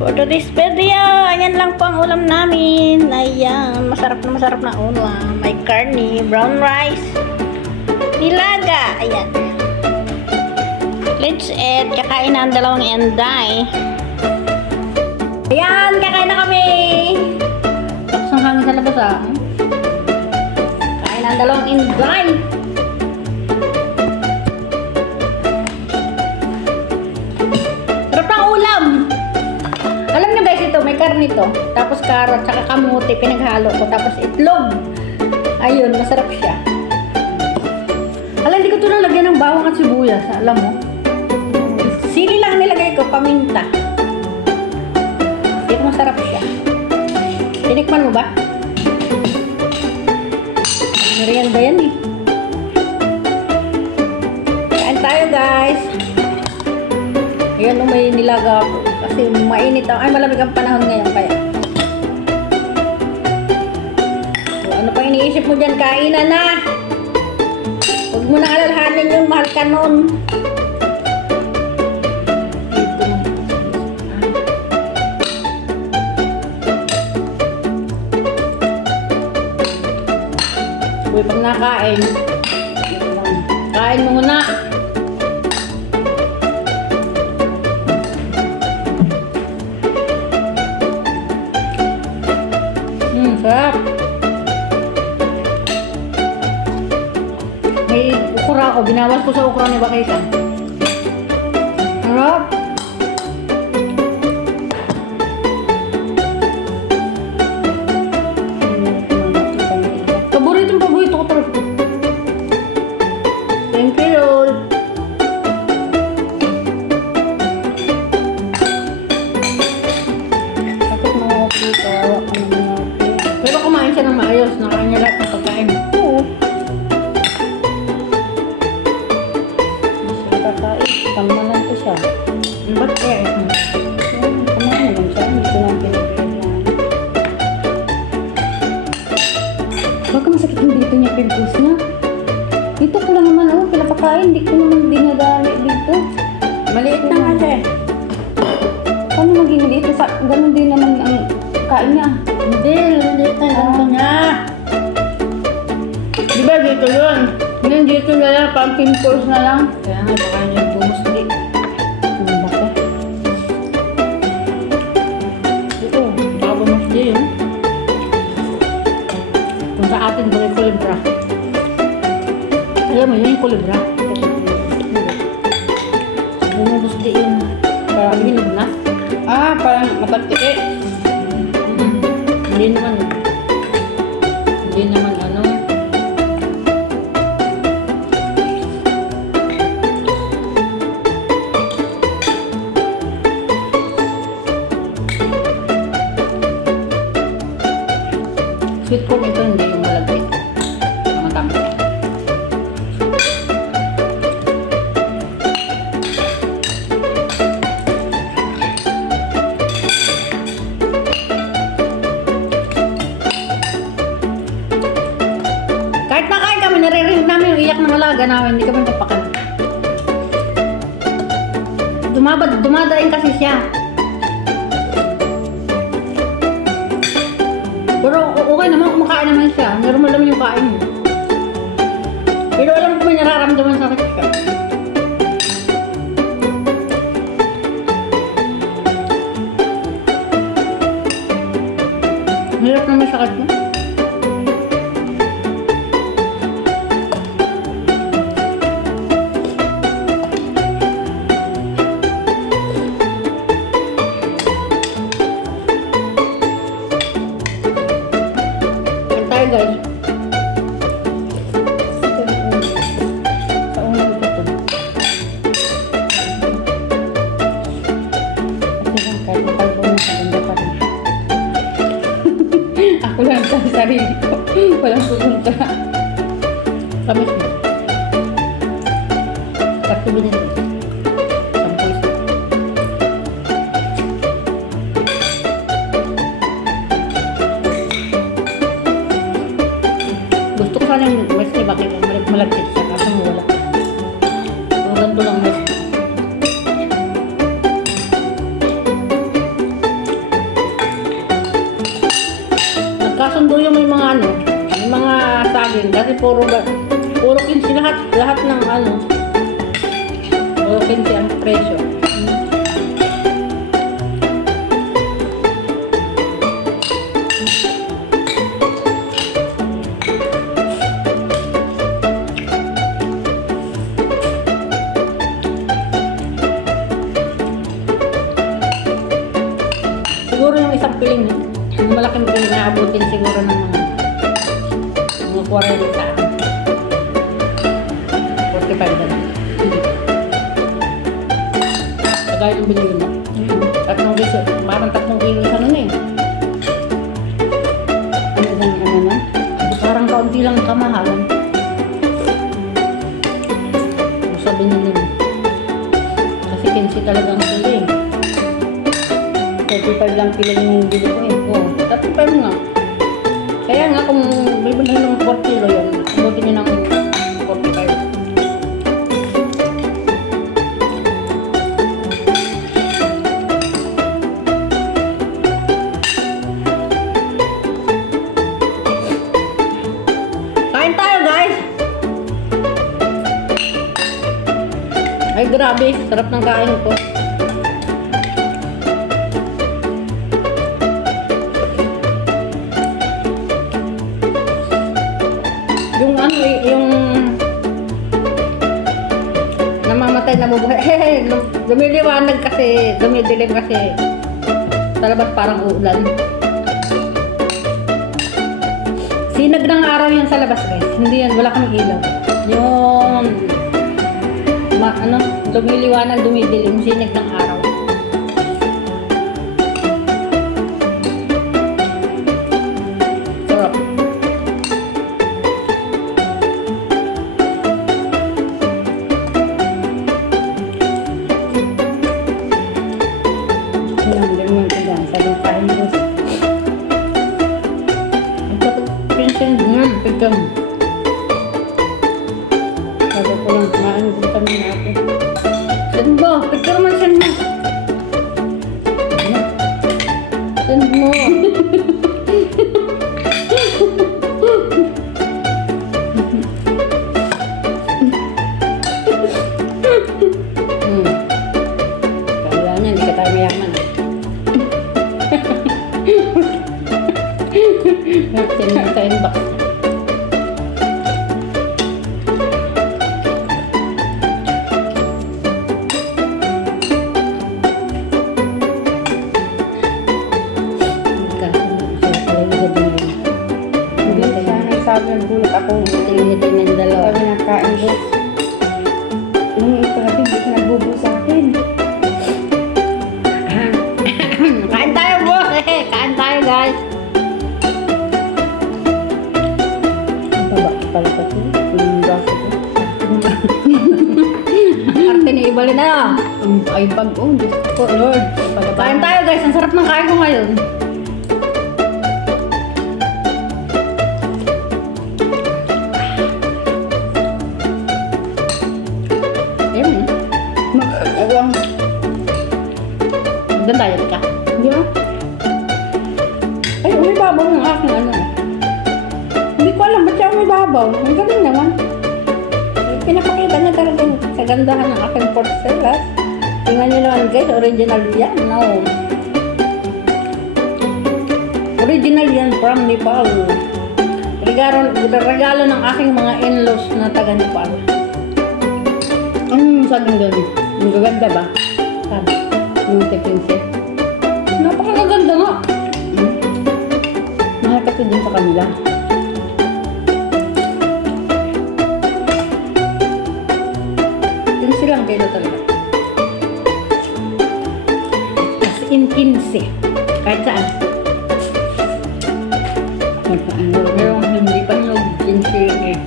For today's video, ayan lang po ang ulam namin. Ayan, masarap na ulam. May karne, brown rice, nilaga. Ayan. Let's eat. Kakain na ang dalawang enday. Ayan, kakain na kami. Tapos ang hangin sa labas ah. Kain na ang dalawang enday. Alam niyo guys, ito may karne to. Tapos carrot, saka kamote, pinaghalo ko. Tapos itlog. Ayun, masarap siya. Alam, hindi ko ito nalagyan ng bawang at sibuyas. Alam mo? Sili lang nilagay ko, paminta. Hindi ko masarap siya. Tinikman mo ba? Merienda yan eh. Kain tayo guys. Ayan, may nilaga ako. Kasi mainit ang, ay malamig ang panahon ngayon kaya. So, ano pa iniisip mo dyan? Kainan na! Huwag mo na alalhanin yung mahal ka nun. Uy, pag nakain, kain mo muna. Sarap. May ukra ako. Binawas ko sa ukra ni Bakita. Sarap. Paborito ko talaga. Thank you, Lord. Takot na ako dito. Pero kumain siya ng maayos. Nakain niya lahat ng pagkain. Oo. Mas kakain. Tamanan ko siya. Ba't kaya? Tamanan naman siya. Hindi ko lang pinagpapalala. Baka masakit yung dito niya pimples niya. Dito ko lang naman. Oh, pinapakain. Hindi ko naman dinadali dito. Maliit na nga siya. Paano maging maliit? Ganun din naman ang kain niya. Hindi, dito na niya. Diba dito yun? Ngayon dito na lang, pang pimples na lang. Kaya nga, baka niya bumusli. Bakit? Ito, baka bumusli yun. Kung sa atin, balik kulibra. Alam mo yun yung kulibra. Bumusli yun. Parang hinog na. Ah, parang matagtiki. Hindi naman ano. Sweet corn ito, hindi yung malagay. Tama-tama. Naririnig namin yung iyak ng alaga namin, hindi kami papakan. Dumadaing kasi siya. Pero okay naman, kumakain naman siya. Normal naman yung kain niya. Pero alam ko may nararamdaman sa akin siya. Hirap naman sa kanya. Guys. Sa unang ito. Kasi lang kahit napalbong sa ganda pa rin. Ako lang sa sarili ko. Walang pupunta. Kamis mo. Sakto binili. Gusto ko sana yung mas ni Bakit malagkit siya kasi wala. So, ganito lang mas. magkasundo yung may mga ano, may mga saging. Kasi puro 15 lahat ng ano. Puro 15 ang presyo. Siguro yung isang piling, yung malaking piling na abutin siguro ng mga 40 sa 45 na. Kagaya yung bilhin mo. Parang 3 kilo sa nun eh. Ano na? Parang kaunti lang kamahalan. Sabi nila. Kasi 15 talagang kilo eh. 35 lang pila yung bili ko eh. Oo, 35 nga. Kaya nga kung bibili ng 4 kilo yun, abutin nyo ng 45. Kain tayo guys! Ay grabe, sarap ng kain ko. Yung namamatay na bubuhay. Lumiliwanag kasi, dumidilim kasi sa labas parang uulan. Sinag ng araw yan sa labas guys. Hindi yan, wala kang ilaw. Yung lumiliwanag, dumidilim, sinag ng araw. Sarap. Pagkam. Sabi ko lang, kumain ko kami na ako. Send mo! Picture man, send mo! Send mo! Kala niya, hindi ka tayo mayaman. Send mo sa inbox. Sabi ng gulat ako, Tingin-tingin ng dalawa. sabi ng kain ko. Nung ito natin, hindi ka nagbubo sa akin. Kain tayo boss! Kain tayo guys! Baba pala kasi, yung braso ko. Arte ni Ibalin na. Ay, bag-o, Diyos ko, Lord. Kain tayo guys! Ang sarap ng kain ko ngayon. Ewan, Nagdadayat ka. hindi ba? Ay, umibabaw ng aking ano. Hindi ko alam, ba't siya umibabaw? Ang galing naman. Pinapakita niya talaga sa gandahan ng aking porcelas. Tingnan niyo naman guys, original yan. No. Original yan from Nepal. Regalo ng aking mga in-laws na taga Nepal. Ano yung saging doon? Yung gaganda ba? Sabi. Yung tekinse? Napakaganda nga. Mahal kasi din sa kanila. Yun silang kilo talaga. As in 15. Kahit saan. Ano? Pero hindi pa yung 15 eh.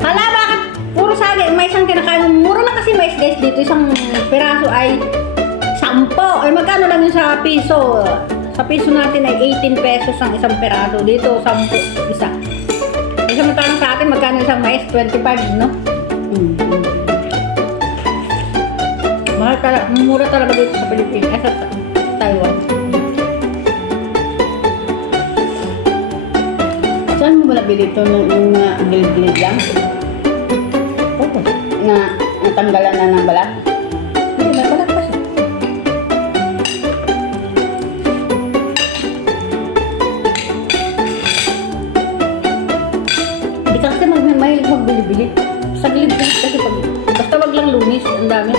Hala, bakit puro saging? May isang kinakain. Mura na kasi mais guys dito. Isang piraso ay 10. Ay magkano lang yun sa piso? Sa piso natin ay 18 pesos ang isang piraso. Dito 10 isa. Isa matalang sa atin magkano isang mais? 25, no? Mahal talaga, mura talaga dito sa Pilipinas. Sa Taiwan. Saan mo ba nabili ito? Yung gilid-gilid lang? Oo. Na natanggalan na ng balat? Hindi, may balat pa siya. Hindi ka kasi may magbili-bili. Sa gilid-gilid kasi pag... Basta wag lang lumis, ang dami.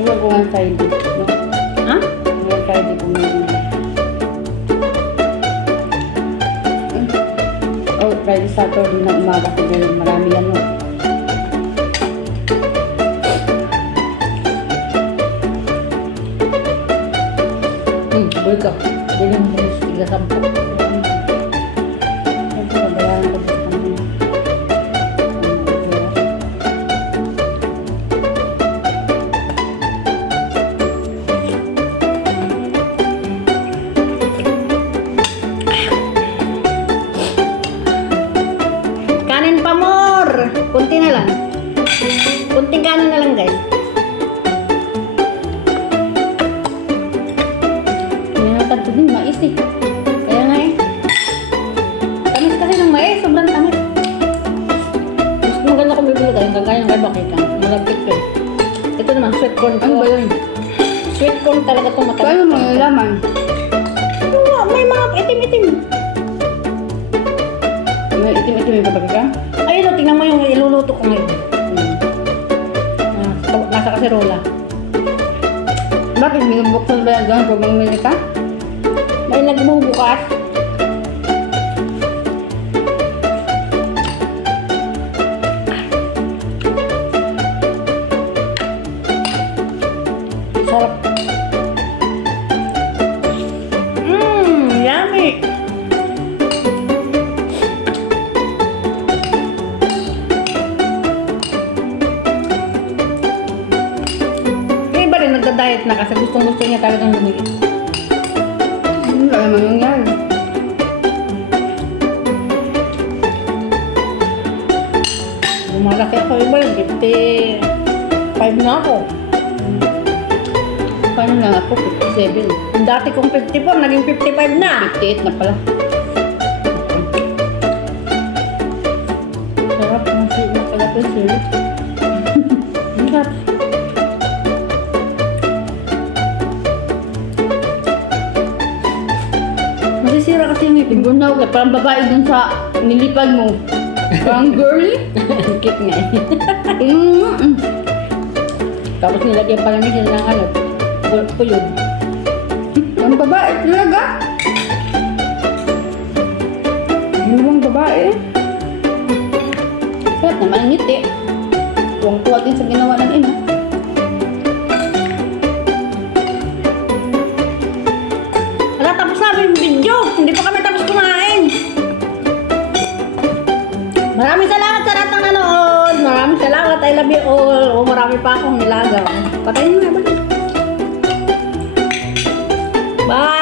Iba ko nga Friday. No? Ha? Yung Friday ko ngayon. Oh, Friday, Saturday na umaga ko ganun. Marami yan no. Buli ka. Bili mo lumis, tiga 10. Siyempre, bayaran ko sa kanila. Kanin pa more! Kunti na lang. Kunting kanin na lang guys. Pinanatag ko din, mais eh. Kaya nga eh. Tamis kasi ng mais, sobrang tamis. Mas maganda kung bibili tayo, kagaya ng kay Bakita. Malagkit ko eh. Ito naman, sweet corn. Ano ba yun? Sweet corn talaga itong matamis. Paano mo nalaman? May mga itim-itim. May itim-itim yung kapag ka? Ayun o, tingnan mo yung iluluto ko ngayon. Nasa kaserola. Bakit? Binubuksan ba yan doon pag mamili ka? May nagbubukas. Sarap. Yummy. Yung iba rin nagda-diet na kasi gustong-gusto niya talagang lumiit. Wala naman yung yan. Lumalaki ako iba yung 55 na ako. Paano lang ako? 57. Yung dati kong 54, naging 55 na. 58 na pala. Sarap ng sweet na pala ito, sir. Ang sarap. Masisira kasi yung ngipin ko. Igunaw ka, parang babae dun sa nilipad mo. Parang girly. Ang cute nga eh. Mm. Tapos nilagyan pa namin sila ng ano, puyod. Ang babae talaga. Yung babae. Sarap naman ang ngiti. Tuwang-tuwa din sa ginawa ng ina. Wala, tapos na yung video. Hindi pa kami tapos kumain. Maraming salamat sa lahat ng nanood. Maraming salamat. I love you all. O marami pa akong nilagaw. Patayin mo na ba? Bye!